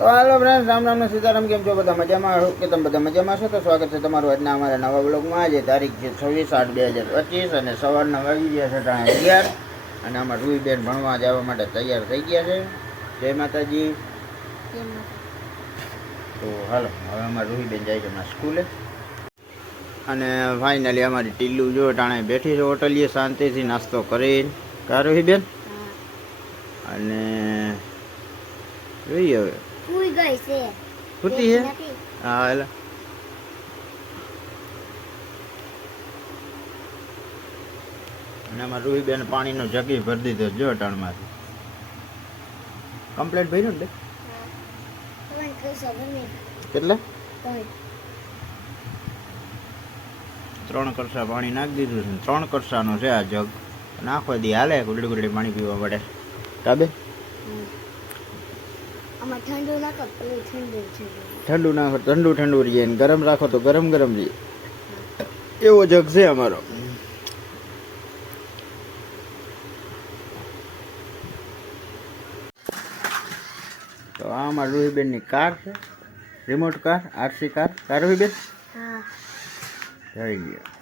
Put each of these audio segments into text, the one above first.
તો હાલો ફ્રેન્ડ રામ રામ સીતારામ કેમ છો બધા મજામાં? કે તમે બધા મજામાં છો? તો સ્વાગત છે તમારું આજના અમારા નવા બ્લોગમાં આજે તારીખ છે છવ્વીસ આઠ બે હજાર પચીસ અને સવારના વાગી ગયા છે ટાણે અગિયાર. અને આમાં રૂહીબેન ભણવા જવા માટે તૈયાર થઈ ગયા છે. જય માતાજી. તો હાલો હવે અમારે રૂહીબેન જાય છે હમણાં સ્કૂલે. અને ફાઇનલી અમારી ટીલું જો ટાણે બેઠી છે હોટલીએ શાંતિથી નાસ્તો કરીને. કા રૂહીબેન અને જોઈએ હવે. ફૂલ ગઈ છે. ફૂટી છે હા? એટલે અને આમાં રૂહીબેન પાણીનો જગી ભરી દીધો જો ટણમાંથી કમ્પ્લેટ ભર્યું ને કેટલે? ત્રણ કરસા પાણી નાખી દીધું છે ત્રણ કરસાનો છે આ જગ. નાખો દી હાલે ગુડડી ગુડડી પાણી પીવા પડે. કાબે? આમાં ઠંડુ નાખો ઠંડુ ઠંડુ નાખો ઠંડુ ઠંડુ રહીએ ગરમ રાખો તો ગરમ ગરમ રહીએ. એવો જગ છે અમારો. તો આ અમારા રૂહીબેનની કાર છે. Remote car RC car car Ruhiben? હા. જઈ ગયા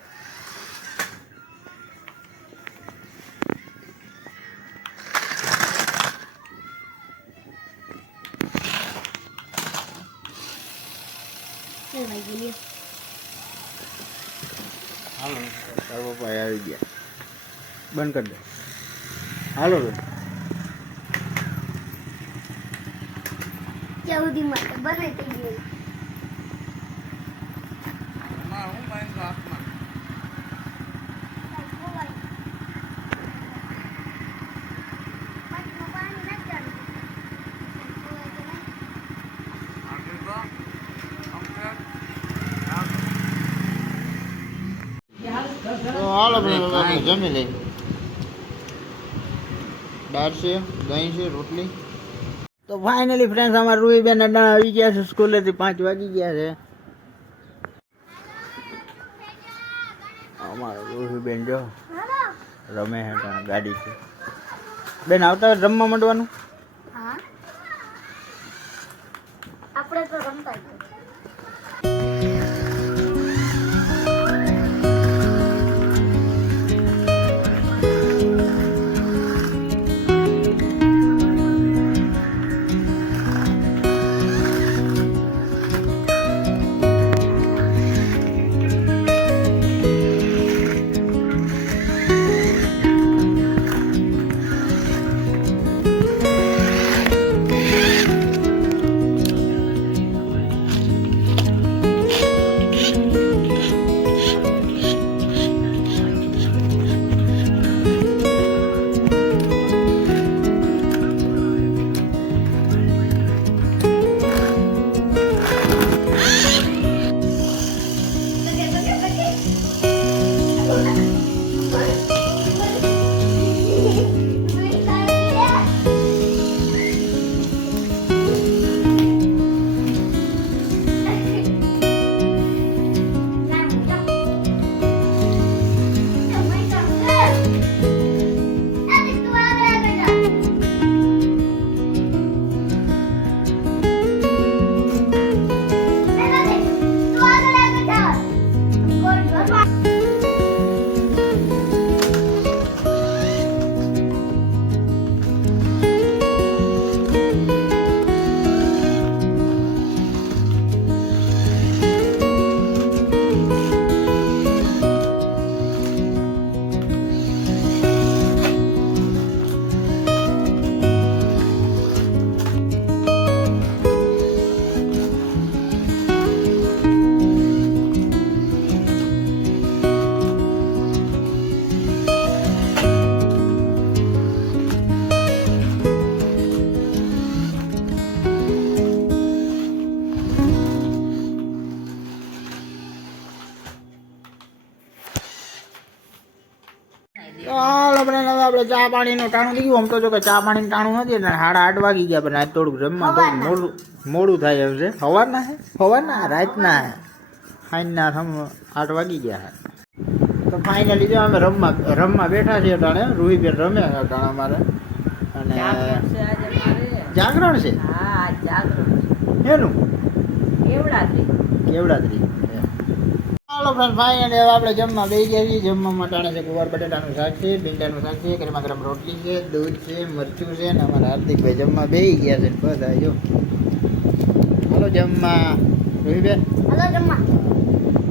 ભાઈ ગયો હાલો તાર પપ્પા આવી ગયા. બંધ કરી દે. હાલો બેન સુધી માટે બને થઈ ગયું તો હાલો ભાઈ હવે આપણે જમી લઈએ દાળ છે દહીં છે રોટલી. તો ફાઇનલી ફ્રેન્ડ્સ અમારા રૂહીબેન અડા આવી ગયા છે સ્કૂલેથી પાંચ વાગી ગયા છે. અમારા રૂહીબેન જો રમે હે ગાડી છે. બેન આવતા રમવા માંડવાનું? તો હાલ આપણે હવે આપણે ચા પાણીનું ટાણું થઈ ગયું આમ તો જો કે ચા પાણીનું ટાણું નથી ને સાડા આઠ વાગી ગયા પણ આજ થોડુંક જમવા થોડું મોડું મોડું થાય એમ છે. સવારના છે? સવારના? રાતના છે. સાંજના સમ આઠ વાગી ગયા છે. તો ફાઇનલી જો અમે રમવા રમવા બેઠા છીએ અટાણે. રૂહીબેન રમે છે અટાણે અમારે. અને જાગરણ છે હા જાગરણ એનું? કેવડાત્રી કેવડાત્રી ચાલો ફ્રેન્ડ ફાઇનલી હવે આપણે જમવા બેસી ગયા છીએ. જમવા મટાણા છે ગુવાર બટેટાનું શાક છે ભીંડાનું શાક છે ગરમા ગરમ રોટલી છે દૂધ છે મરચું છે ને અમારા હાર્દિકભાઈ જમવા બેસી ગયા છે. ને બધા જો. હાલો જમવા. રોહિબેન? હલો જમવા.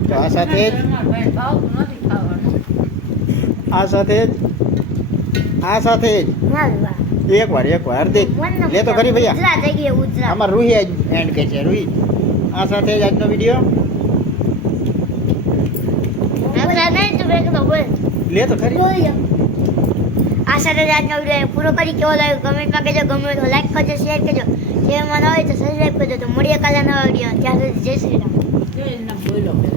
તો આ સાથે જ? ભાઈ આ સાથે જ? આ સાથે જ? એક વાર એક વાર. હાર્દિક લે તો ખરી ભૈયા અમારા રૂહી એન્ડ કે છે. રૂહી આ સાથે જ આજનો વીડિયો? તો બેક બોલ. લે તો ખરી. આ સાથે જ આજનો વીડિયો પૂરો કરી. કેવો લાગ્યો? કમેન્ટમાં કહેજો. ગમે તો લાઈક કરજો શેર કરજો. જે મને હોય તો સબસ્ક્રાઈબ કરજો. તો મળીએ કાલે નવા વીડિયો ત્યાં સુધી જય શ્રી રામ.